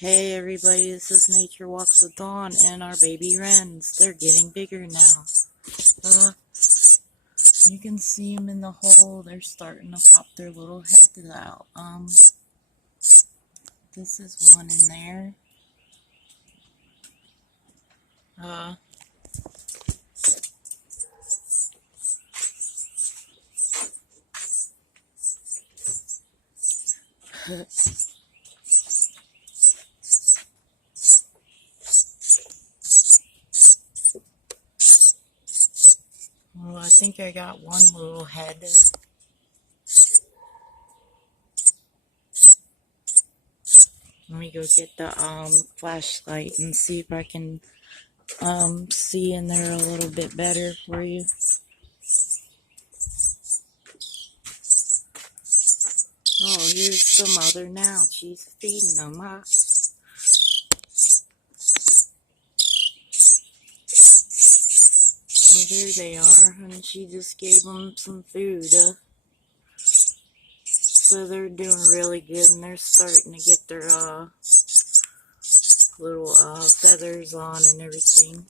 Hey everybody, this is Nature Walks with Dawn and our baby wrens. They're getting bigger now. You can see them in the hole. They're starting to pop their little heads out. This is one in there. Well, I think I got one little head. Let me go get the flashlight and see if I can see in there a little bit better for you. Oh, here's the mother now. She's feeding them, huh? Well, there they are, and she just gave them some food. So they're doing really good, and they're starting to get their little feathers on and everything.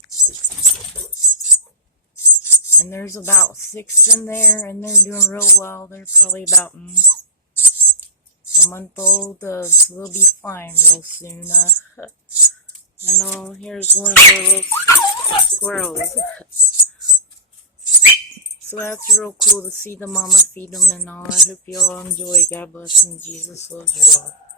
And there's about 6 in there, and they're doing real well. They're probably about a month old, so they'll be fine real soon. And here's one of the little squirrels. So that's real cool to see the mama feed them and all. I hope you all enjoy. God bless and Jesus loves you all.